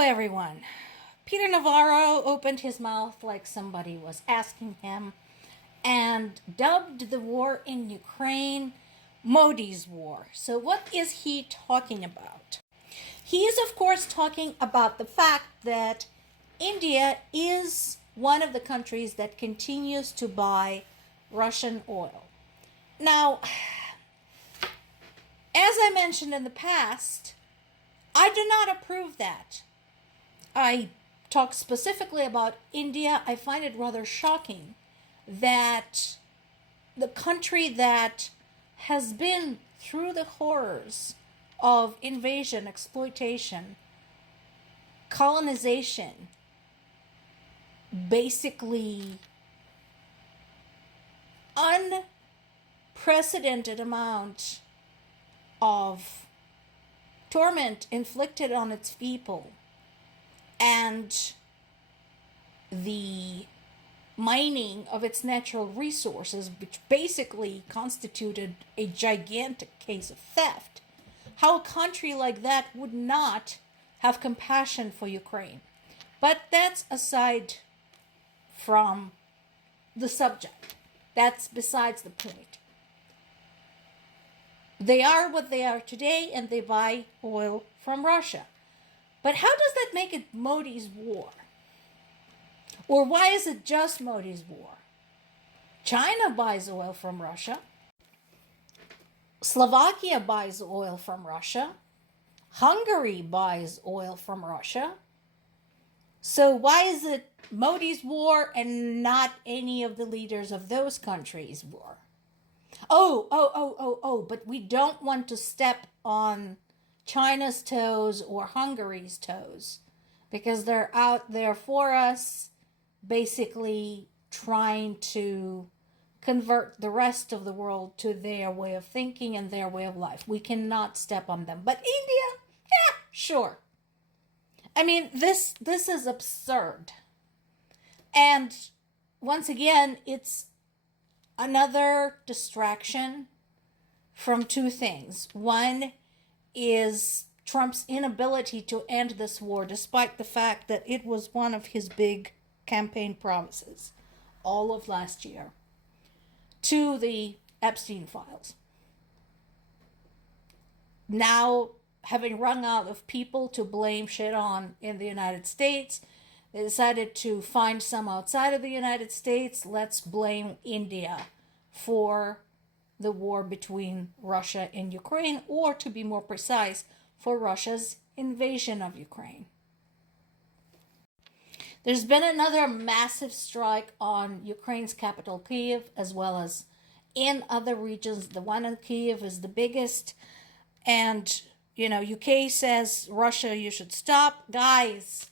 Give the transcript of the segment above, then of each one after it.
everyone. Peter Navarro opened his mouth like somebody was asking him and dubbed the war in Ukraine Modi's war. So, what is he talking about? He is, of course, talking about the fact that India is one of the countries that continues to buy Russian oil. Now, as I mentioned in the past, I do not approve that. I talk specifically about India. I find it rather shocking that the country that has been through the horrors of invasion, exploitation, colonization, basically unprecedented amount of torment inflicted on its people, and the mining of its natural resources, which basically constituted a gigantic case of theft, how a country like that would not have compassion for Ukraine. But that's aside from the subject. That's besides the point. They are what they are today, and they buy oil from Russia. But how does that make it Modi's war? Or why is it just Modi's war? China buys oil from Russia. Slovakia buys oil from Russia. Hungary buys oil from Russia. So why is it Modi's war and not any of the leaders of those countries' war? But we don't want to step on China's toes or Hungary's toes because they're out there for us, basically trying to convert the rest of the world to their way of thinking and their way of life. We cannot step on them. But India, yeah, sure. I mean, this is absurd. And once again, it's another distraction from two things. One is Trump's inability to end this war, despite the fact that it was one of his big campaign promises all of last year. To the Epstein files. Now, having run out of people to blame shit on in the United States, they decided to find some outside of the United States. Let's blame India for the war between Russia and Ukraine, or to be more precise, for Russia's invasion of Ukraine. There's been another massive strike on Ukraine's capital, Kyiv, as well as in other regions. The one in Kyiv is the biggest. And, UK says, Russia, you should stop. Guys,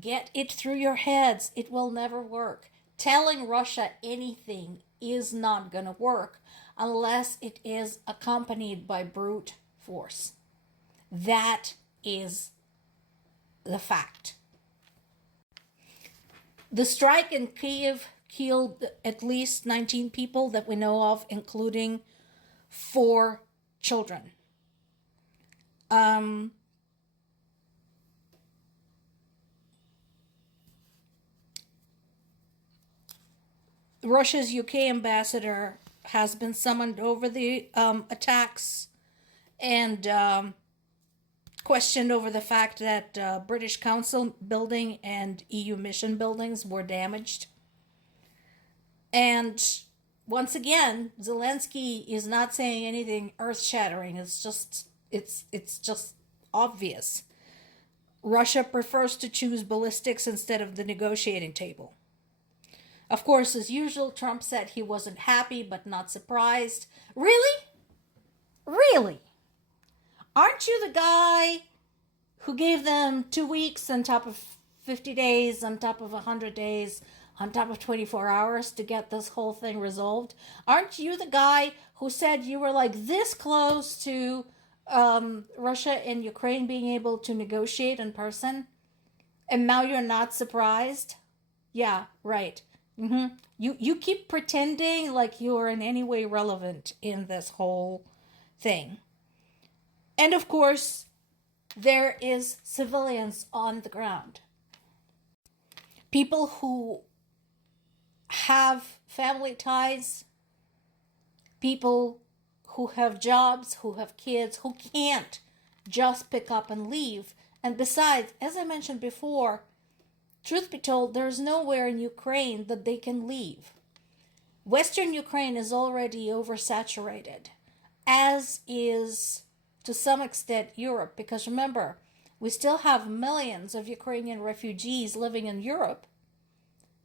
get it through your heads. It will never work. Telling Russia anything is not going to work unless it is accompanied by brute force. That is the fact. The strike in Kyiv killed at least 19 people that we know of, including 4 children. Russia's UK ambassador has been summoned over the attacks and questioned over the fact that British Council building and EU mission buildings were damaged. And once again, Zelensky is not saying anything earth-shattering. It's just obvious. Russia prefers to choose ballistics instead of the negotiating table. Of course, as usual, Trump said he wasn't happy but not surprised. Really? Really? Aren't you the guy who gave them 2 weeks on top of 50 days, on top of 100 days, on top of 24 hours to get this whole thing resolved? Aren't you the guy who said you were like this close to Russia and Ukraine being able to negotiate in person? And now you're not surprised? Yeah, right. You keep pretending like you're in any way relevant in this whole thing. And of course, there is civilians on the ground. People who have family ties, people who have jobs, who have kids, who can't just pick up and leave. And besides, as I mentioned before, truth be told, there's nowhere in Ukraine that they can leave. Western Ukraine is already oversaturated, as is to some extent Europe, because remember, we still have millions of Ukrainian refugees living in Europe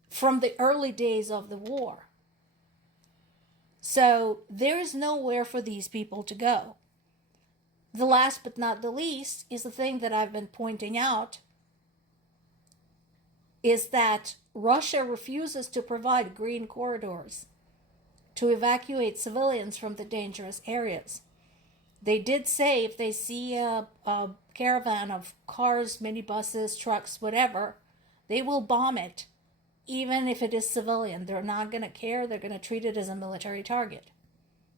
from the early days of the war. So there is nowhere for these people to go. The last but not the least is the thing that I've been pointing out, is that Russia refuses to provide green corridors to evacuate civilians from the dangerous areas. They did say if they see a caravan of cars, minibuses, trucks, whatever, they will bomb it, even if it is civilian. They're not going to care. They're going to treat it as a military target.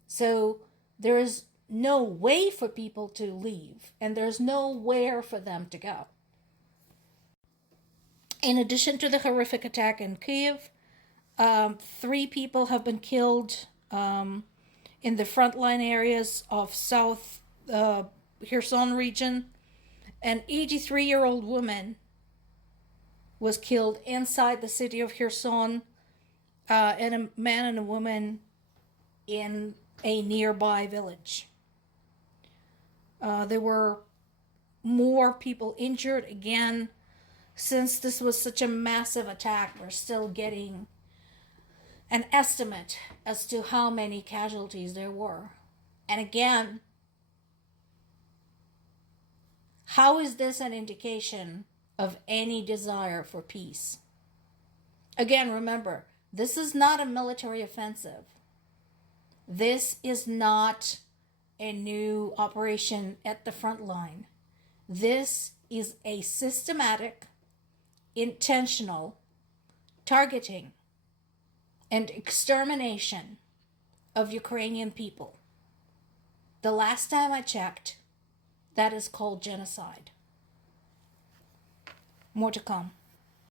So there is no way for people to leave, and there's nowhere for them to go. In addition to the horrific attack in Kyiv, 3 people have been killed in the frontline areas of South Kherson region. An 83-year-old woman was killed inside the city of Kherson, and a man and a woman in a nearby village. There were more people injured. Again, since this was such a massive attack, we're still getting an estimate as to how many casualties there were. And again, how is this an indication of any desire for peace? Again, remember, this is not a military offensive. This is not a new operation at the front line. This is a systematic, intentional targeting and extermination of Ukrainian people. The last time I checked, that is called genocide. More to come.